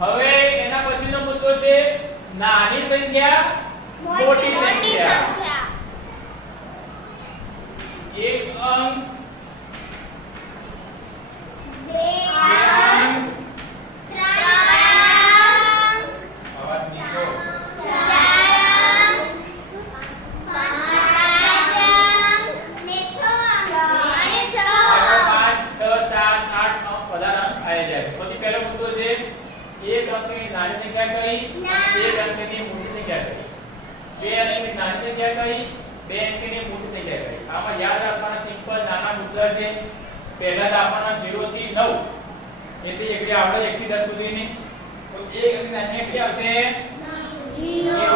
હવે એના પછીનો મુદ્દો છે નાની સંખ્યા મોટી સંખ્યા. એક અંક, બે અંક, અવાજ નીચો, સૌથી પહેલો મુદ્દો છે એક અંકની નાની સંખ્યા કઈ, એક અંકની મોટી સંખ્યા કઈ. બે અંકની નાની સંખ્યા કઈ, બે અંકની મોટી સંખ્યા કઈ. આમાં યાદ રાખવાના સિમ્પલ નાના મુદ્દા છે. પહેલા તો આપણા 0 થી 9 એટલે એકડી આપણે 1 થી 10 સુધીની. તો એક અંકની નાની કેટલી આવશે? 0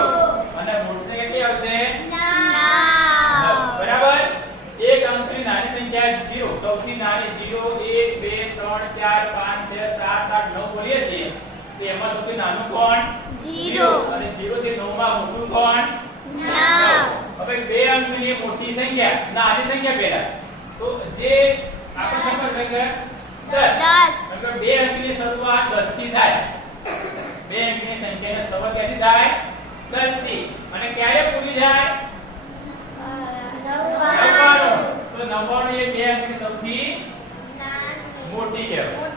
અને મોટી સંખ્યા કેટલી આવશે? 9. બરાબર. એક અંકની નાની સંખ્યા 0, સૌથી નાની 0 1 2 3 4 5 6 7 8 9 બોલીએ છીએ. તો એમાં સૌથી નાનું કોણ? 0. અને 0 થી 9 માં મોટું કોણ? 9. હવે બે અંકની મોટી સંખ્યા, નાની સંખ્યા પહેલા. તો જે આપણે ખબર છે કે 10. એટલે બે અંકની શરૂઆત 10 થી થાય. બે અંકની સંખ્યાની શરૂઆત ક્યાંથી થાય? 10 થી. અને ક્યારે પૂરી થાય? 99. તો 99 એ બે અંકની સૌથી મોટી કહેવાય.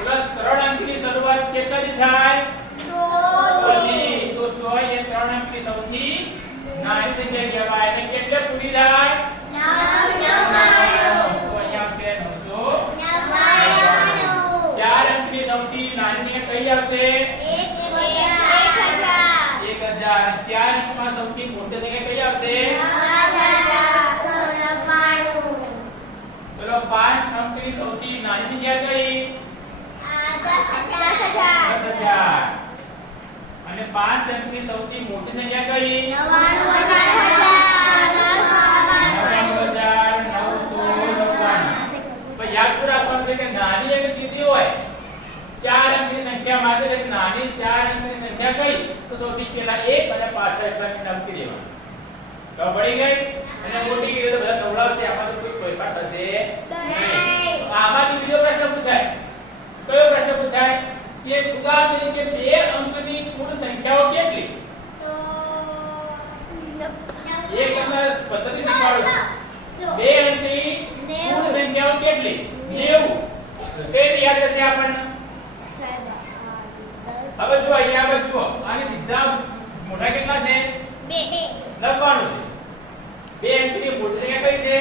એટલે 3 અંકની શરૂઆત કેટલાથી થાય? 100 થી. તો 100 એ 3 અંકની સૌથી નાની સંખ્યા કહેવાય. અને કેટલે પૂરી થાય? 99. તો અહીંયા આવશે 999. 4 અંકની સૌથી નાની સંખ્યા કઈ આવશે? 1000. 4 અંકમાં સૌથી મોટી સંખ્યા કઈ આવશે? ચલો 5 અંકની સૌથી નાની સંખ્યા કઈ? 10000. અને 5 અંકની સૌથી મોટી સંખ્યા કઈ? 99999. પણ યાદ રાખવાનું છે કે નાની અંક કેટલી હોય? 4 અંકની સંખ્યા માંગે છે. નાની 4 અંકની સંખ્યા કઈ? તો સૌથી પહેલા 1 અને પાછળ એટલા નામ કરી દેવાનું. તો પડી ગઈ. અને મોટી કીધું તો બધા નવડાવશે. આમાં તો કોઈ ફેરફાર થશે નહીં. આમાંથી બીજો પ્રશ્ન પૂછાય. કયો પ્રશ્ન પૂછાય? કે ઉદાહરણ તરીકે બે અંકની કુલ સંખ્યાઓ કેટલી? એક તમને પદ્ધતિ શીખવાડું. બે અંકની કુલ સંખ્યાઓ કેટલી? 90. કઈ યાદ રહેશે આપણને? હવે જો અહીંયા આગળ જુઓ. આની સીધા મોટા કેટલા છે? 99 છે. બે અંકની મોટી સંખ્યા કઈ છે?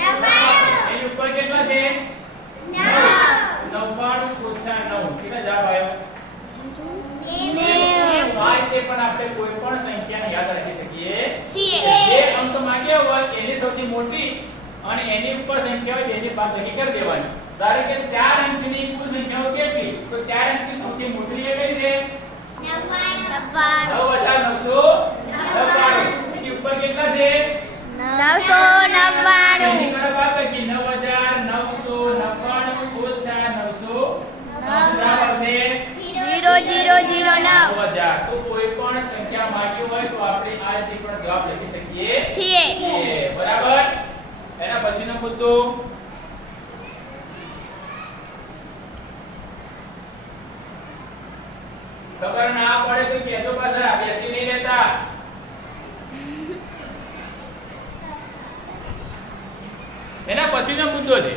99. એની ઉપર કેટલા છે? 99 ઓછા 9 કેટલા જવાબ આવ્યો? 9. આ રીતે પણ આપણે કોઈ પણ સંખ્યાને યાદ રાખી શકીએ છીએ. જે અંક માંગ્યા હોય એની સૌથી મોટી અને એની ઉપર સંખ્યા હોય તેની બાદબાકી કરી દેવાની. ધારો કે 4 અંકની કુલ સંખ્યાઓ કેટલી? તો 4 અંકની સૌથી મોટી કઈ છે? 9999. એની ઉપર કેટલા છે? 999. એની તરફ બાદબાકી 9999 ઓછા 900 0009. તો કોઈ પણ સંખ્યા માંગી હોય તો આપણે આ રીતે પણ જવાબ લખી શકીએ છીએ. બરાબર. એના પછીનો મુદ્દો ખબર ના પડે તો કહેતો પાછા બેસી નહીં રહેતા. એના પછીનો મુદ્દો છે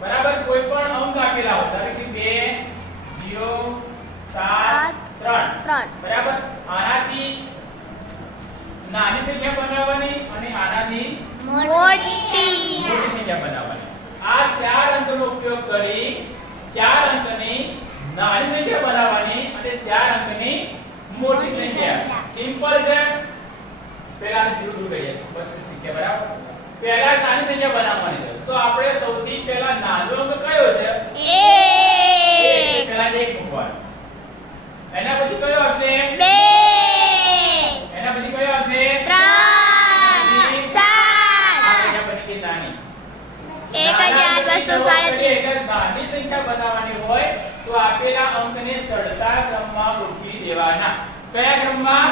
બરાબર. કોઈ પણ અંક આપેલા હોય ધારો કે 2 0 7 3 બરાબર. આનાથી નાની સંખ્યા બનાવવાની અને આનાથી મોટી સંખ્યા બનાવવાની. આ 4 અંકનો ઉપયોગ કરી 4 અંકની નાની સંખ્યા બનાવવાની અને 4 અંકની મોટી સંખ્યા. સિમ્પલ છે. પહેલા આને જીરો દૂર કરીએ બસ શીખ્યા. બરાબર. પહેલા નાની સંખ્યા બનાવવાની છે. તો આપણે સૌથી પહેલા નાનો અંક કયો છે? 1. પહેલા 1 મૂકવાનો. એના પછી કયો આવશે? 2. એના પછી કયો આવશે? 3 7. આ સંખ્યા બની ગઈ નાની. 1237. નાની સંખ્યા બનાવવાની હોય તો આપેલા અંકને ચડતા ક્રમમાં ગોઠવી દેવાના. કયા ક્રમમાં?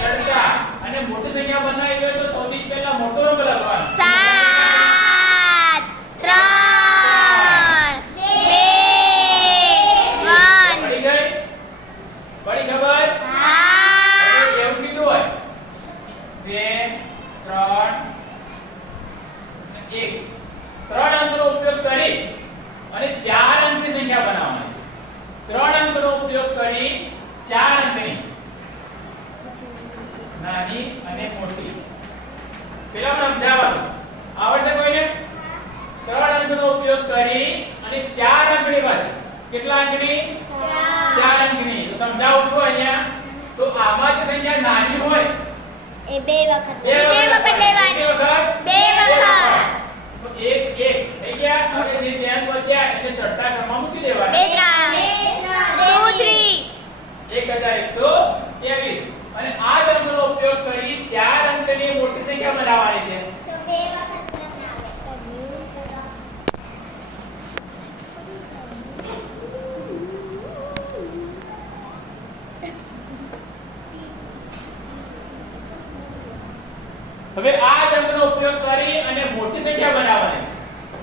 ચડતા. અને મોટી સંખ્યા બનાવી હોય તો સૌથી પહેલા મોટો અંક લખવાનો. 7 3 3 અંકનો ઉપયોગ કરી 4 અંકની નાની અને મોટી પેલા મને સમજાવવાનું આવડશે કોઈને 3 અંકનો ઉપયોગ કરી અને 4 અંકની પાસે કેટલા અંકની 4 અંકની તો સમજાવું છું અહીંયા તો આમાં જે સંખ્યા નાની હોય એ બે વખત બે વખત લેવાની. બે વખત. તો 1 1 થઈ ગયા હવે જે ધ્યાન વધ્યા એટલે ચડતા ક્રમમાં મૂકી દેવાના બે ત્રણ. 2 3. 1123 અને આ જ અંકનો ઉપયોગ કરી 4 અંકની મોટી સંખ્યા બનાવવાની છે તો બે વખત પ્રશ્ન આવે. હવે આ જ અંકનો ઉપયોગ કરી અને મોટી સંખ્યા બનાવવાની છે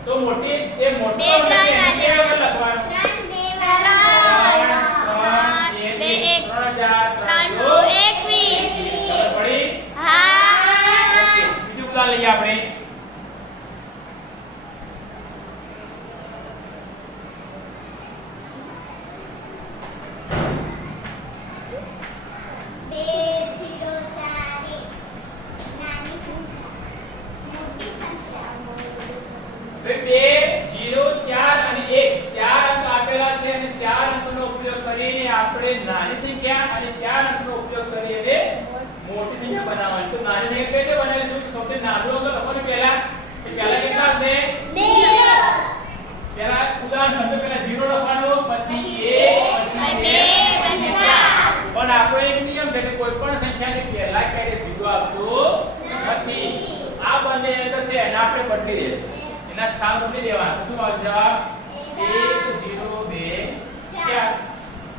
તો મોટી જે મોટો બે અંક છે ત્રણ એને કેવી આગળ લખવાનું 321. ખબર પડી હા. બીજું પ્લાન લઈએ આપણે હવે 2 0 4 અને 1 ચાર અંક આપેલા છે અને 4 અંકનો ઉપયોગ કરીને આપણે નાની સંખ્યા અને 4 અંકનો ઉપયોગ કરીને મોટી સંખ્યા બનાવવાની તો નાની સંખ્યા કઈ રીતે બનાવીશું તો સૌથી નાનું અંક લખવાનું પહેલા તો પહેલા કેટલા આવશે પહેલા ઉદાહરણ સમજો પહેલા 0 લખવાનું પછી 1 પછી 2 પછી 4 પણ આપણો એક નિયમ છે કે કોઈ પણ સંખ્યાને પહેલા ક્યારે 0 આવતો નથી આ બંને અંક છે એને આપણે બદલી દઈશું એના સ્થાન બદલી દેવાના શું આવશે જવાબ 1 0 2 4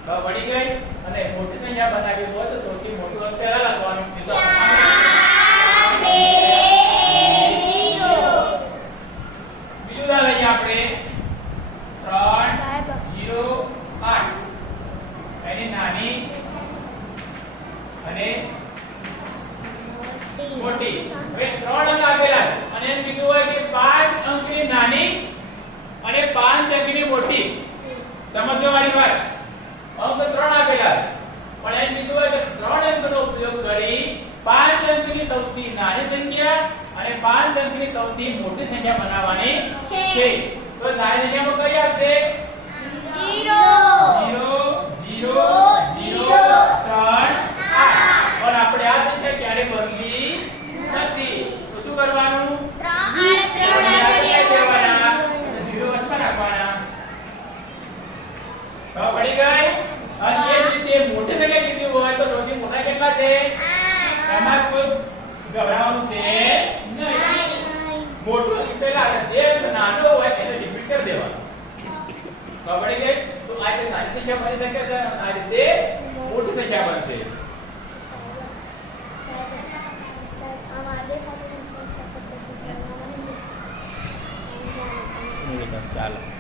હવે પડી ગઈ અને મોટી સંખ્યા બનાવવી હોય તો સૌથી મોટું અંક પહેલા લખવાનું બીજું ઉદાહરણ લઈએ આપણે 3 0 8 એની નાની અને મોટી હવે 3 અંક આપેલા છે અને એમ કીધું હોય કે 5 અંકની નાની અને 5 અંકની મોટી સમજો મારી વાત અંક 3 આપેલા છે પણ એમ કીધું હોય કે 3 અંકનો ઉપયોગ કરી 5 અંકની સૌથી નાની સંખ્યા અને 5 અંકની સૌથી મોટી સંખ્યા બનાવવાની છે તો નાની સંખ્યામાં કઈ આવશે 0 0 0 3 8 પણ આપણે આ સંખ્યા ક્યારે બદલી નથી તો શું કરવાનું 0 વચમાં રાખવાના તો પડી ગઈ અને એ જ રીતે મોટી સંખ્યા કીધી હોય તો સૌથી મોટા કેટલા છે એમાં કોઈ ગભરાવાનું છે નહીં મોટું પેલા જે નાનો હોય એને રિપીટ કરી દેવાનું તો પડી ગઈ તો આ જે નાની સંખ્યા બની શકે છે આ રીતે મોટી સંખ્યા બનશે ચાલો